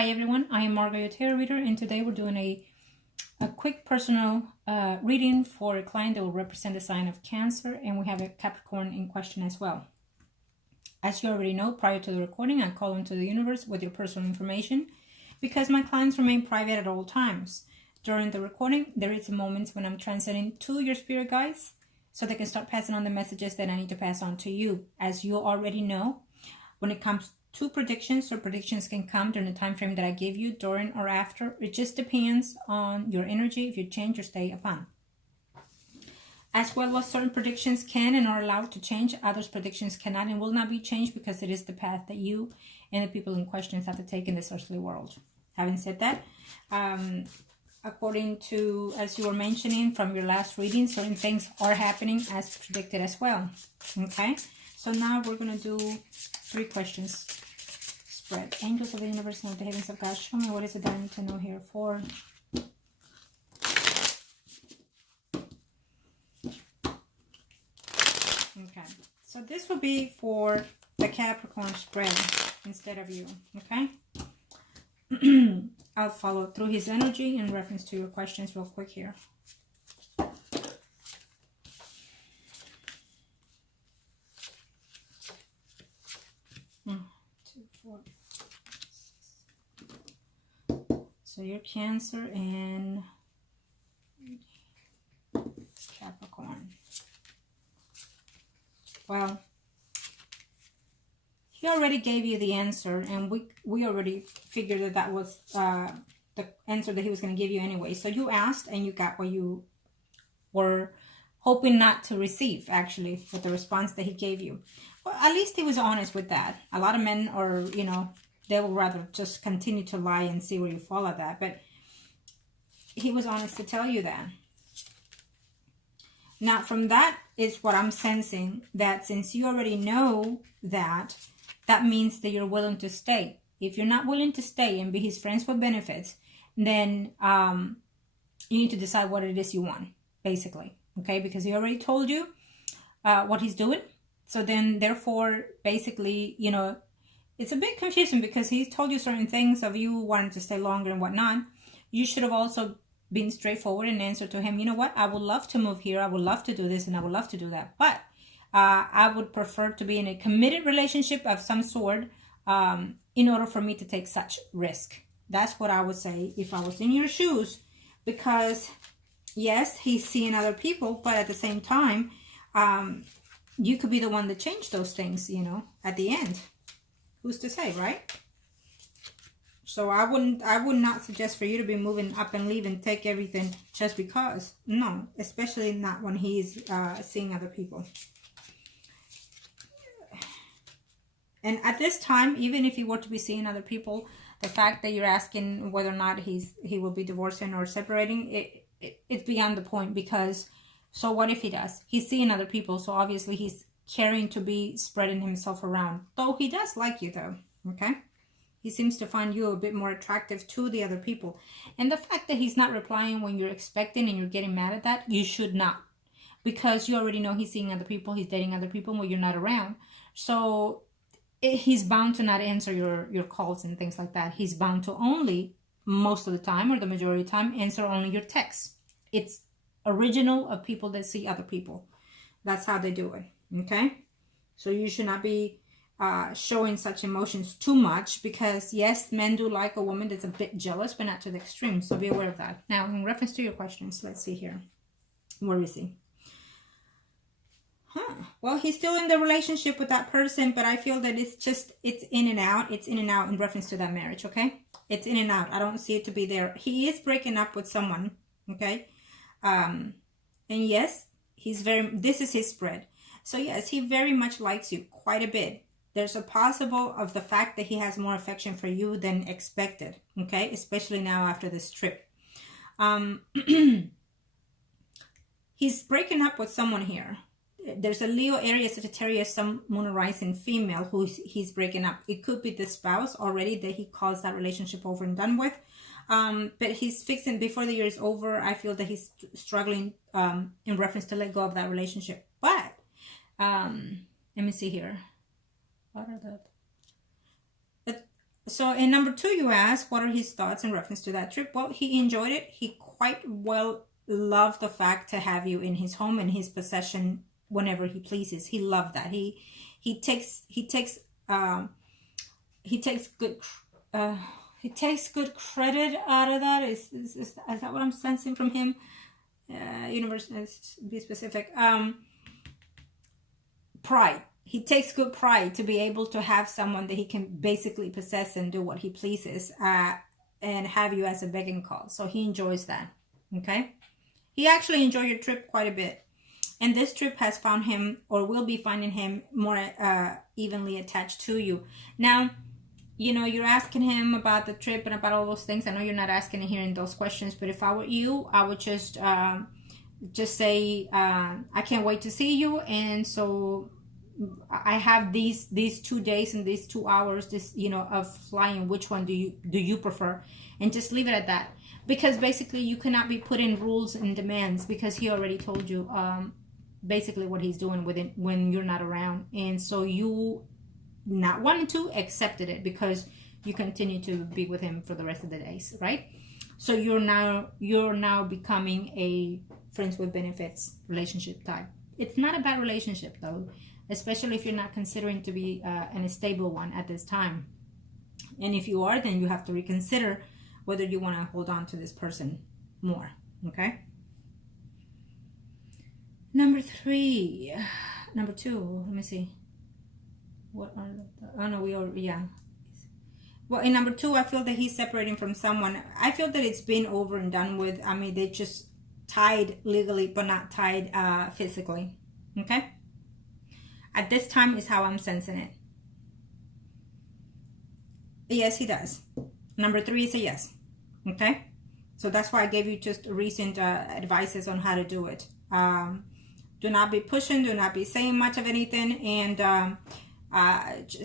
Hi everyone, I am Margourtarotreader, and today we're doing a quick personal reading for a client that will represent the sign of Cancer, and we have a Capricorn in question as well. As you already know, prior to the recording, I call into the universe with your personal information because my clients remain private at all times. During the recording, there is moments when I'm transiting to your spirit guides so they can start passing on the messages that I need to pass on to you. As you already know, when it comes to predictions, or predictions can come during the time frame that I gave you, during or after. It just depends on your energy if you change or stay upon. As well as certain predictions can and are allowed to change, others predictions cannot and will not be changed because it is the path that you and the people in question have to take in this earthly world. Having said that, according to, as you were mentioning from your last reading, certain things are happening as predicted as well. Okay, so now we're going to do 3 questions. Spread. Angels of the universe and of the heavens of God, show me what is it that I need to know here for. Okay, so this will be for the Capricorn spread instead of you, okay? I'll follow through his energy in reference to your questions real quick here. 1, 2, 4, 6. So you're Cancer and Capricorn. Well, he already gave you the answer, and we already figured that that was the answer that he was going to give you anyway. So you asked and you got what you were hoping not to receive, actually, with the response that he gave you. Well, at least he was honest with that. A lot of men are, you know, they will rather just continue to lie and see where you fall at that. But he was honest to tell you that. Now, from that is what I'm sensing, that since you already know that, that means that you're willing to stay. If you're not willing to stay and be his friends for benefits, then you need to decide what it is you want, basically. Okay, because he already told you what he's doing. So then, therefore, basically, you know, it's a bit confusing because he's told you certain things of you wanting to stay longer and whatnot. You should have also been straightforward and answered to him, you know what, I would love to move here, I would love to do this, and I would love to do that, but I would prefer to be in a committed relationship of some sort in order for me to take such risk. That's what I would say if I was in your shoes, because yes, he's seeing other people, but at the same time, you could be the one to change those things, you know, at the end. Who's to say, right? So I would not suggest for you to be moving up and leave and take everything just because. No, especially not when he's seeing other people. And at this time, even if he were to be seeing other people, the fact that you're asking whether or not he will be divorcing or separating, it's beyond the point, because so what if he does? He's seeing other people, so obviously he's caring to be spreading himself around. Though he does like you, though, okay? He seems to find you a bit more attractive to the other people. And the fact that he's not replying when you're expecting and you're getting mad at that, you should not. Because you already know he's seeing other people, he's dating other people when you're not around. So he's bound to not answer your calls and things like that. He's bound to only, most of the time or the majority of the time, answer only your texts. It's original of people that see other people. That's how they do it, okay? So you should not be showing such emotions too much, because yes, men do like a woman that's a bit jealous, but not to the extreme, so be aware of that. Now, in reference to your questions, let's see here. Where is he? Well, he's still in the relationship with that person, but I feel that it's in and out. It's in and out in reference to that marriage, okay? It's in and out. I don't see it to be there. He is breaking up with someone, okay? And yes, this is his spread. So yes, he very much likes you quite a bit. There's a possible of the fact that he has more affection for you than expected, okay? Especially now after this trip. He's breaking up with someone here. There's a Leo, Aries, Sagittarius, Sun, Moon, Rising female who he's breaking up. It could be the spouse already that he calls that relationship over and done with. But he's fixing, before the year is over, I feel that he's struggling in reference to let go of that relationship. But, let me see here. What are the... So in number 2, you ask, what are his thoughts in reference to that trip? Well, he enjoyed it. He quite well loved the fact to have you in his home and his possession whenever he pleases. He loved that. He takes good credit out of that. Is that what I'm sensing from him? Universe, be specific. Pride. He takes good pride to be able to have someone that he can basically possess and do what he pleases, and have you as a begging call. So he enjoys that. Okay. He actually enjoyed your trip quite a bit. And this trip has found him, or will be finding him, more evenly attached to you. Now, you know, you're asking him about the trip and about all those things. I know you're not asking here in those questions, but if I were you, I would just say, I can't wait to see you. And so I have these 2 days and these 2 hours, this, you know, of flying. Which one do you prefer? And just leave it at that. Because basically you cannot be putting rules and demands, because he already told you basically what he's doing with it when you're not around. And so you not wanting to accepted it because you continue to be with him for the rest of the days, right? So you're now becoming a friends with benefits relationship type. It's not a bad relationship though, especially if you're not considering to be an stable one at this time. And if you are, then you have to reconsider whether you want to hold on to this person more. Okay. Number 2, let me see. What are the, oh no, we already, yeah. Well, in number 2, I feel that he's separating from someone. I feel that it's been over and done with. I mean, they just tied legally, but not tied physically. Okay? At this time is how I'm sensing it. Yes, he does. Number 3 is a yes. Okay? So that's why I gave you just recent advices on how to do it. Do not be pushing. Do not be saying much of anything. And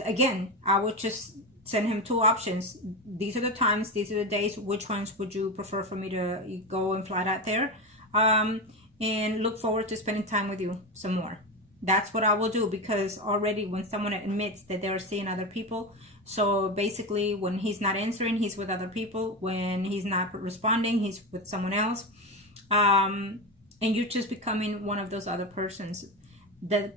again, I would just send him 2 options. These are the times. These are the days. Which ones would you prefer for me to go and fly out there? And look forward to spending time with you some more. That's what I will do, because already when someone admits that they're seeing other people, so basically when he's not answering, he's with other people. When he's not responding, he's with someone else. And you're just becoming one of those other persons. The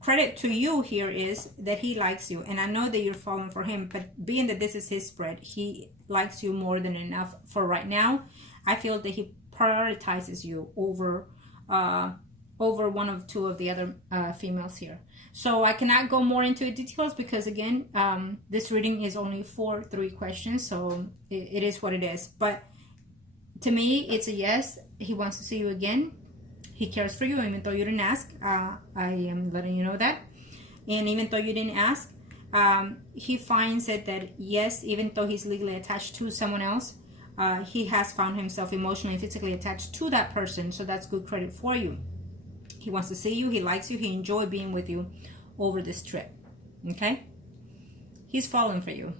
credit to you here is that he likes you. And I know that you're falling for him, but being that this is his spread, he likes you more than enough for right now. I feel that he prioritizes you over one of 2 of the other females here. So I cannot go more into details because, again, this reading is only for 3 questions. So it is what it is. But to me, it's a yes. He wants to see you again. He cares for you, even though you didn't ask. I am letting you know that. And even though you didn't ask, he finds it that, yes, even though he's legally attached to someone else, he has found himself emotionally and physically attached to that person. So that's good credit for you. He wants to see you. He likes you. He enjoyed being with you over this trip. Okay? He's falling for you.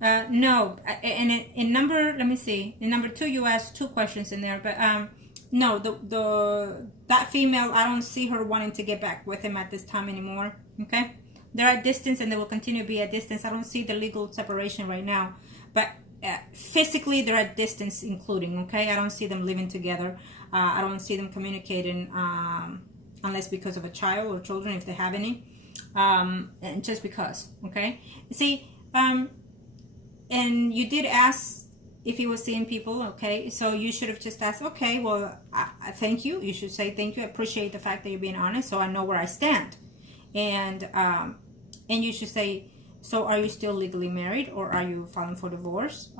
No. And in number, let me see. In number 2, you asked 2 questions in there. But no, that female, I don't see her wanting to get back with him at this time anymore. Okay? They're at distance and they will continue to be at distance. I don't see the legal separation right now. But physically, they're at distance including, okay? I don't see them living together. I don't see them communicating unless because of a child or children, if they have any. And just because, okay? See, and you did ask if he was seeing people, okay? So you should have just asked, okay, well, I thank you. You should say thank you. I appreciate the fact that you're being honest so I know where I stand. And you should say, so are you still legally married or are you filing for divorce?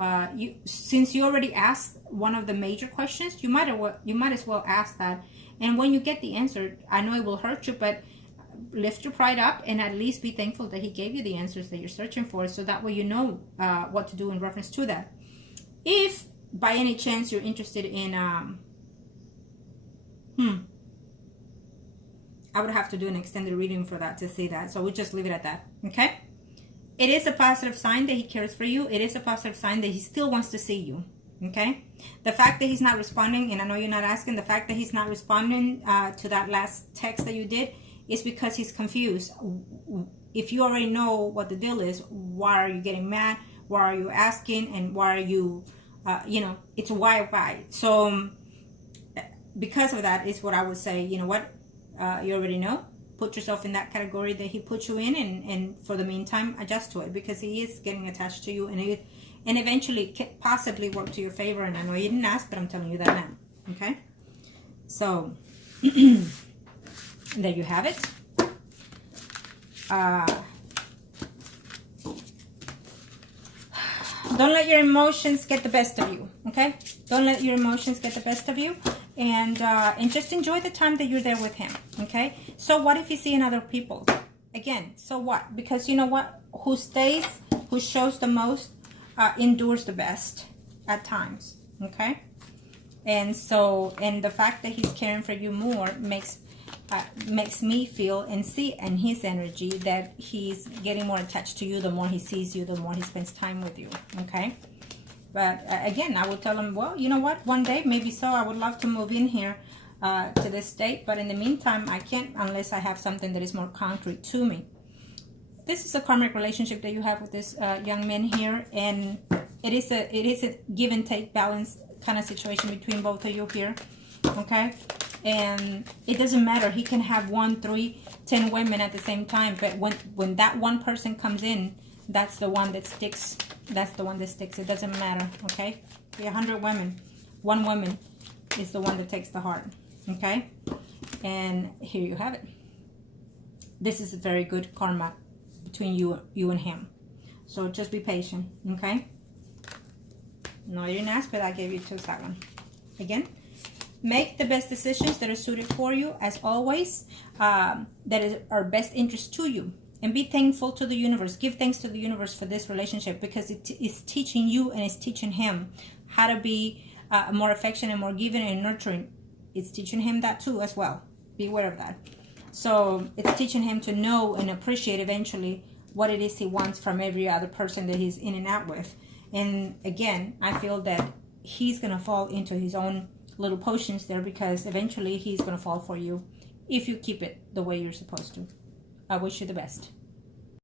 Since you already asked one of the major questions, you might as well ask that. And when you get the answer, I know it will hurt you, but lift your pride up and at least be thankful that he gave you the answers that you're searching for, so that way you know what to do in reference to that. If by any chance you're interested in I would have to do an extended reading for that to see that. So we'll just leave it at that. Okay? It is a positive sign that he cares for you. It is a positive sign that he still wants to see you. Okay, the fact that he's not responding, and I know you're not asking, the fact that he's not responding to that last text that you did is because he's confused. If you already know what the deal is, why are you getting mad? Why are you asking? And why are you, it's why? So because of that is what I would say, you know what, you already know. Put yourself in that category that he put you in, and for the meantime, adjust to it, because he is getting attached to you, and eventually could possibly work to your favor. And I know you didn't ask, but I'm telling you that now. Okay? So, there you have it. Don't let your emotions get the best of you. Okay? Don't let your emotions get the best of you. And just enjoy the time that you're there with him. Okay? So what if you see in other people? Again, so what? Because you know what? Who stays, who shows the most, endures the best at times. Okay? And so, and the fact that he's caring for you more makes me feel and see in his energy that he's getting more attached to you. The more he sees you, the more he spends time with you. Okay? But again, I would tell him, well, you know what? One day, maybe so, I would love to move in here to this state. But in the meantime, I can't unless I have something that is more concrete to me. This is a karmic relationship that you have with this young man here. And it is a give and take balance kind of situation between both of you here. Okay? And it doesn't matter. He can have 1, 3, 10 women at the same time. But when that one person comes in, that's the one that sticks. That's the one that sticks. It doesn't matter, okay? 100 women. One woman is the one that takes the heart, okay? And here you have it. This is a very good karma between you and him. So just be patient, okay? No, you didn't ask, but I gave you 2 seconds. Again, make the best decisions that are suited for you, as always, that are best interest to you. And be thankful to the universe. Give thanks to the universe for this relationship, because it is teaching you and it's teaching him how to be more affectionate and more giving and nurturing. It's teaching him that too as well. Be aware of that. So it's teaching him to know and appreciate eventually what it is he wants from every other person that he's in and out with. And again, I feel that he's going to fall into his own little potions there, because eventually he's going to fall for you if you keep it the way you're supposed to. I wish you the best.